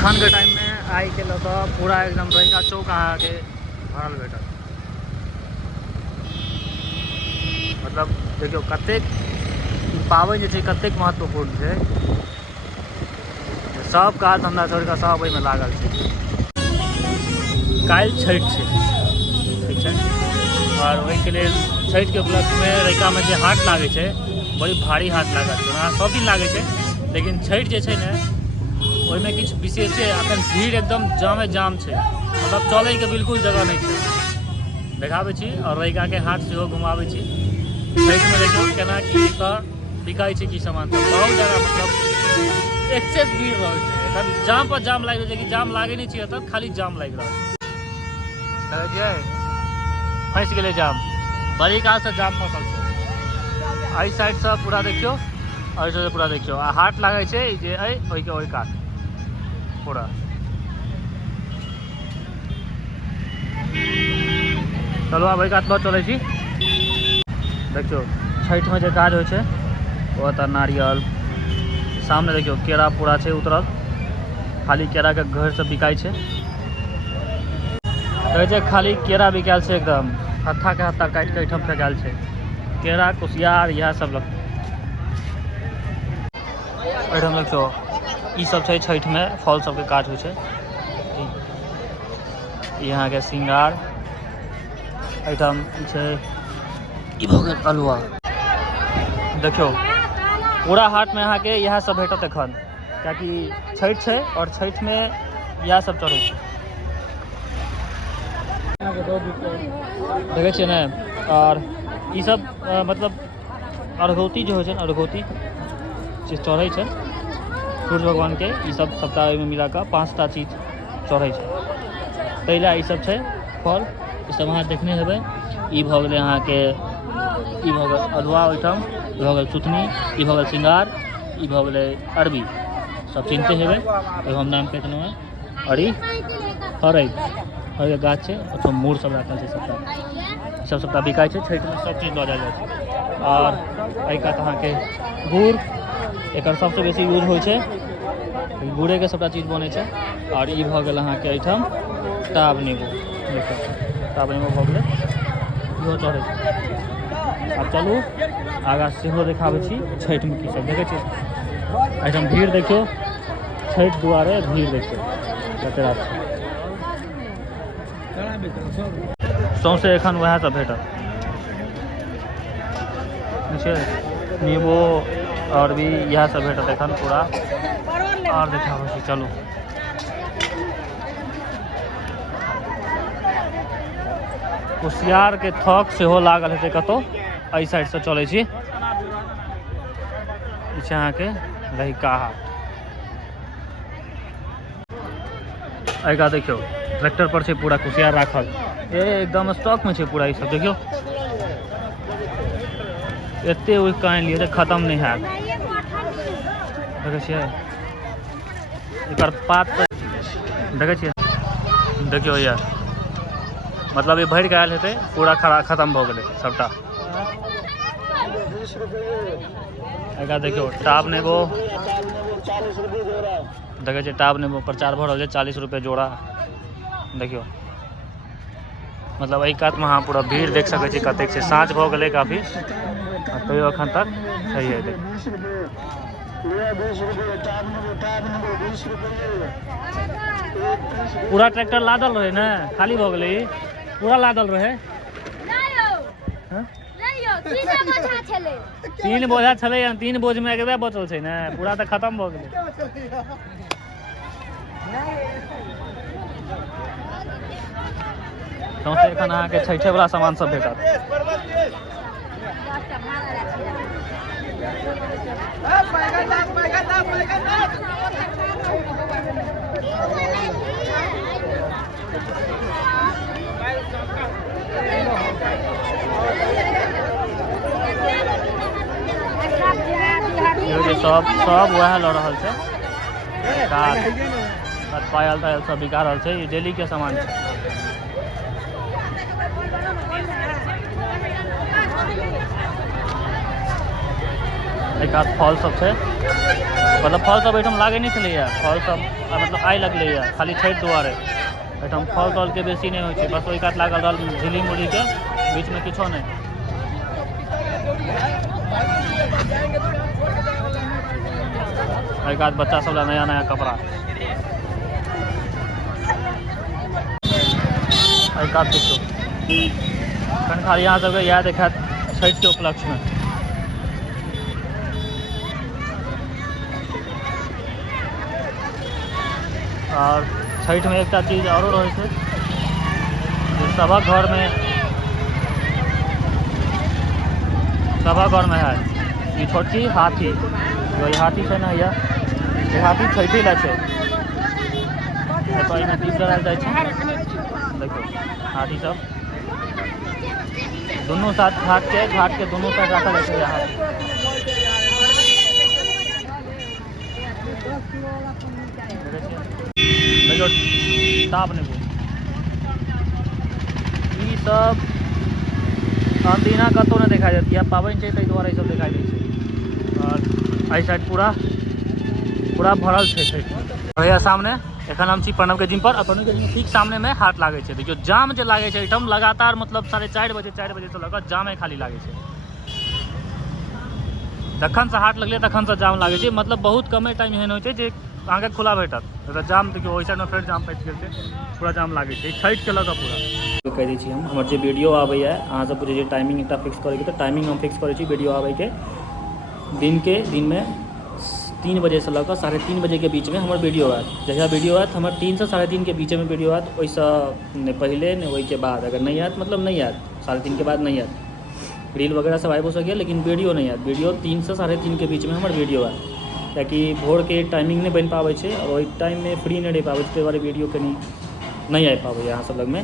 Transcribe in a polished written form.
एखन के टाइम में आई के लऽ कऽ पूरा एकदम रहिका चौक अहाँके भरल भेटत। मतलब देखियो कतेक पाबनि जे छै कतेक महत्वपूर्ण छै, सब काज धंधा छोड़ कऽ सब ओहिमे लागल छै। काल्हि छठि छै, ठीक छै, और ओहिके लेल छठिके उपलक्ष्यमे रैकामे जे हाट लागै छै बड़ी भारी हाट लागल छै। ओना सब दिन लागै छै, लेकिन छठि जे छै ने ओहिमे किछु विशेषे एखन भीड़ एकदम जामे जाम छै, मतलब चलैके बिल्कुल जगह नहि छै। देखाबै छी और रैकाके हाट सेहो घुमाबै छी। छठिमे देखियौ केना की बिकाइ छै की सामान सब, बहुत जगह मतलब एक्सेस भीड़ रहै छै। एखन जाम पर जाम लागि रहल छै कि जाम लागै नहि छै, एतऽ खाली जाम लागि रहल छै। देखै छियै फँसि गेलै जाम, बड़ी कालसँ जाम फँसल छै। एहि साइडसँ पूरा देखियौ, एहि साइडसँ पूरा देखियौ, आ हाट लागै छै जे ओहिके ओहि कात पूरा। चलू आब एहि कात लऽ चलै छी। देखियौ छठिमे जे काज होइ छै ओ तऽ नारियल, सामने देखियौ केरा पूरा छै उतरल, खाली केराके घर से बिकाइ छै। कहै छै खाली केरा बिकायल छै, एकदम हत्था के हत्था काटि कऽ एहिठाम फेकायल छै। केरा कुसियार इएह सब लग एहिठाम देखियौ ई सब छै छठिमे फल सबके काज होइ छै। यहाँके श्रृंगार एहिठाम छै, ई भऽ गेल अलुआ। देखियौ पूरा हाटमे अहाँके इएह सब भेटत एखन, कियाकि छठि छै और छठिमे इएह सब चढ़ै छै। देखै छियै ने, और ई सब मतलब अर्घौती जे होइ छै ने, अर्घौती जे चढ़ै छै सूर्य भगवानके, ई सब सबटा ओहिमे मिला कऽ 5टा चीज चढ़ै छै, ताहि लए ई सब छै फल। ई सब अहाँ देखने हेबै। ई भऽ गेलै अहाँके, ई भऽ गेल अल्हुआ, ओहिठाम ई भऽ गेल सुथनी, ई भऽ गेल श्रृंगार, ई भऽ गेलै अरबी, सब चिन्हते हेबै, एगो हम नाम कहि देलहुँ हेँ। और ई हरैदके गाछ छै, ओहिठाम मूर सब राखल छै सबटा, सब सबटा बिकाइ छै छठिमे, सब चीज लऽ जायल जाइ छै। और एहि कात अहाँके गुड़, एकर सबसँ बेसी यूज होइ छै, गुड़ेके सबटा चीज बनै छै। और ई भऽ गेल अहाँके एहिठाम टाभ नेबो, टाभ नेबो भऽ गेलै, इहो चढ़ै छै। आब चलू आगाँ सेहो देखाबै छी छठिमे की सब देखै छियै। एहिठाम भीड़ देखियौ, छठि दुआरे भीड़ देखियौ कते रास छै, सौंसे एखन वएह सब भेटत छै, नेबो और भी इएह सब भेटत एखन पूरा। और देखाबै छी चलू। कुसियारके थक सेहो लागल हेतै कतौ, एहि साइडसँ चलै छी। ई छै अहाँके रहिका हाट। एहिका देखियौ ट्रैक्टर पर छै पूरा कुसियार राखल, एकदम स्टॉक में छै पूरा। ई सब देखियौ एते उइक कऽ आनि लिअ जे खत्म नहि हैत। देखै छियै एकर पात देखै छियै, देखियौ यऽ मतलब ये भरि कऽ आयल हेतै, पूरा खत्म भऽ गेलै सबटा। एका देखियौ टाभ नेबो, देखै छियै टाभ नेबो प्रचार भऽ रहल छै, 40 रुपये जोड़ा। देखियौ मतलब एहि कातमे अहाँ पूरा भीड़ देख सकै छी कतेक छै। साँझ भऽ गेलै काफी, तैयो एखन तक छैहे। पूरा ट्रैक्टर लादल रहे ने, खाली भऽ गेलै, पूरा लादल रहे। 3 बोझा छलै, 3 बोझमे एकबे बचल छै ने, पूरा तऽ खत्म भऽ गेलै। सौंसे एखन अहाँके छठिवला सामान सब भेटत। सब वएह लऽ रहल छै, पायल तायल सब बिका रहल छै, डेली के सामान छै। एक आध फल सब छै, मतलब फल सब एहिठाम लागे नहीं छलैया, फल सब मतलब आइ लगलैया खाली छठि दुआरे। एहिठाम फल तल के बेसी नहीं होइ छै, बस ओहि कात लागल रहल झिल्ली मुरली के बीच में किछो नहीं। एक आध बच्चा सब ला नया नया कपड़ा, एक आध किछो कनि खाली यहाँ सबके इएह देखात छठि के उपलक्ष्य में। और छठ में एक चीज और रहे छै, सभक घर में है ये छोटकी हाथी, जो ये हाथी है ना, ये हाथी छठि ला छै। देखो एहिमे दीप जलायल जाइ छै, देखो हाथी सब दोनों साथ घाट के दोनों साइड रखल जाइ छै यहाँ। देखो ताप नहीं ई सब अनदिना कतौ नहीं दिखाई देती है, पाबनि छै ताहि दुआरे सब दिखाई दै छै। और एहि साइड पूरा भरल छै छठि। भैया सामने एखन हम छी प्रणव के जिम पर, प्रणव के जिम ठीक सामने में हाट लागे छै। देखियो जाम जे लागे छै एहिठाम लगातार, मतलब 4:30 बजे से लगा जामे खाली लागे छै। जखन से हाट लगले तखन से जाम लागे छै, मतलब बहुत कमे टाइम एहन होइ छै जे अहाँके खुला भेटत। तो जाम देखियो ओहि साइड में फेर जाम पैच गेल छै, पूरा जाम लागे छै छठि के लगा पूरा। कह दै छी हम हमर जे वीडियो आबैया अहाँ सब जे टाइमिंग एकटा फिक्स करे के, तो टाइमिंग हम फिक्स करे छी वीडियो आबै के दिन में 3 बजे से लऽ कऽ 3:30 बजे के बीच में हमर वीडियो आयत। जहिया वीडियो आयत हमर 3 से 3:30 के बीच में वीडियो आयत, ओहिसँ ने पहले ने ओहि के बाद। अगर नहीं आयत मतलब नहीं आयत, 3:30 के बाद नहीं आयत। रील वगैरह सब आबि सके लेकिन वीडियो नहीं आयत। वीडियो 3 से 3:30 के बीच में हमर वीडियो आयत, कियाकि भोर के टाइमिंग नहीं बन पाबै छै और ओहि टाइम में फ्री नहीं रह पाबै छै, ताहि दुआरे वीडियो कनी नहीं आबि पाबै अहाँ सब लग में।